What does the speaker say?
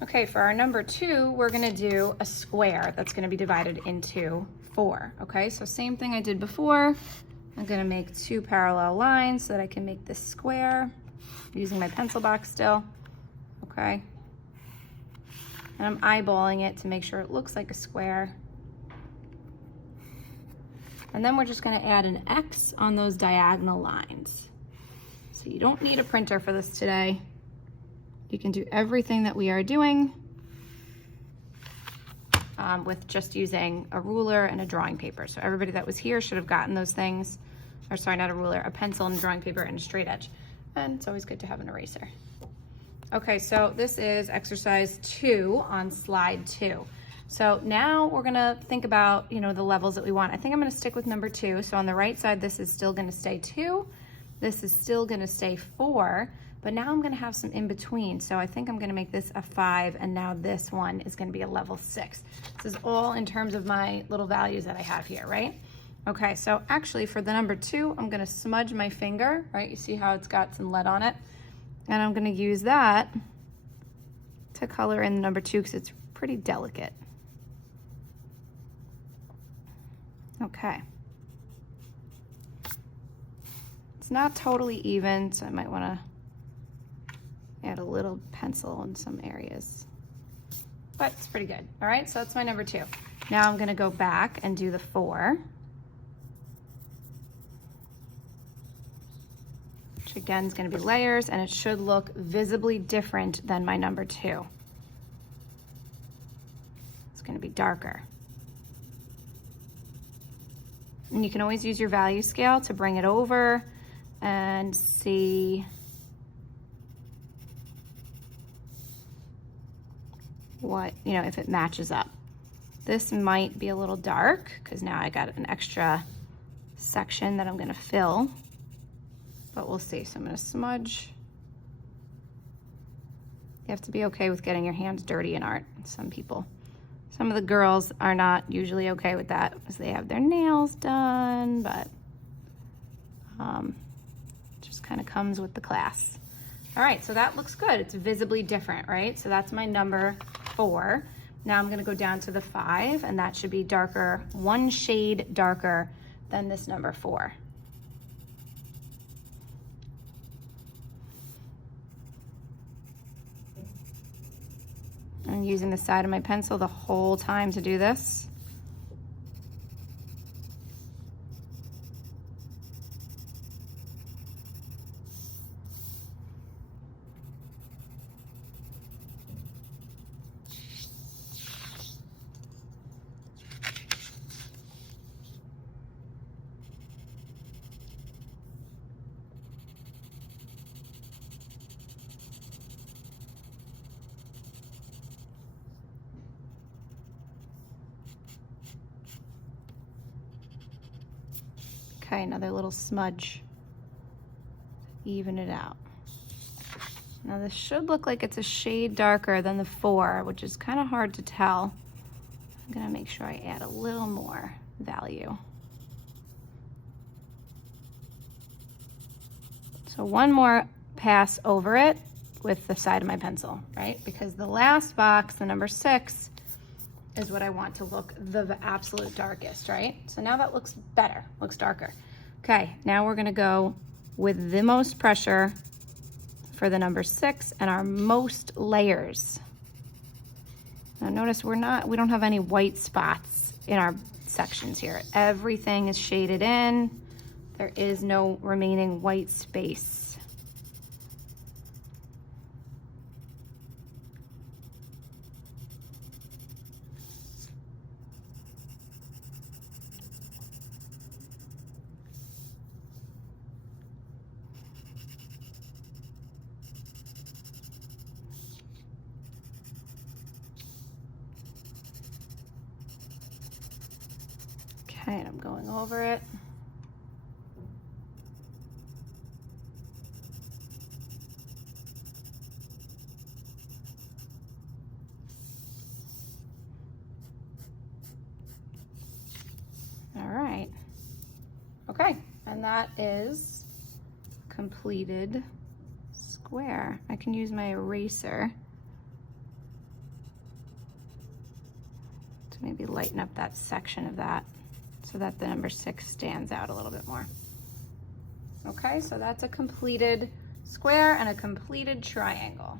Okay, for our number 2, we're gonna do a square that's gonna be divided into 4, okay? So same thing I did before. I'm gonna make 2 parallel lines so that I can make this square using my pencil box still, okay? And I'm eyeballing it to make sure it looks like a square. And then we're just gonna add an X on those diagonal lines. So you don't need a printer for this today. You can do everything that we are doing with just using a ruler and a drawing paper. So everybody that was here should have gotten those things, or sorry, not a ruler, a pencil and a drawing paper and a straight edge. And it's always good to have an eraser. Okay, so this is exercise 2 on slide 2. So now we're gonna think about, the levels that we want. I think I'm gonna stick with number 2. So on the right side, this is still gonna stay 2. This is still gonna stay 4, but now I'm gonna have some in between. So I think I'm gonna make this a 5, and now this one is gonna be a level 6. This is all in terms of my little values that I have here, right? Okay, so actually for the number 2, I'm gonna smudge my finger, right? You see how it's got some lead on it? And I'm gonna use that to color in number 2 because it's pretty delicate. Okay. It's not totally even, so I might wanna add a little pencil in some areas. But it's pretty good, all right? So that's my number 2. Now I'm gonna go back and do the 4. Which again is gonna be layers, and it should look visibly different than my number 2. It's gonna be darker. And you can always use your value scale to bring it over and see what, if it matches up. This might be a little dark because now I got an extra section that I'm gonna fill, but we'll see. So I'm gonna smudge. You have to be okay with getting your hands dirty in art. Some of the girls are not usually okay with that because they have their nails done, but just kind of comes with the class. All right, so that looks good. It's visibly different, right? So that's my number 4. Now I'm gonna go down to the 5, and that should be darker, 1 shade darker than this number 4. I'm using the side of my pencil the whole time to do this. Okay, another little smudge. Even it out. Now this should look like it's a shade darker than the 4, which is kind of hard to tell. I'm gonna make sure I add a little more value. So one more pass over it with the side of my pencil, right? Because the last box, the number 6, is what I want to look the absolute darkest, right? So now that looks better, looks darker. Okay, now we're gonna go with the most pressure for the number 6 and our most layers. Now notice we don't have any white spots in our sections here. Everything is shaded in. There is no remaining white space. Okay, and I'm going over it. All right. Okay, and that is completed square. I can use my eraser So maybe lighten up that section of that so that the number 6 stands out a little bit more. Okay, so that's a completed square and a completed triangle.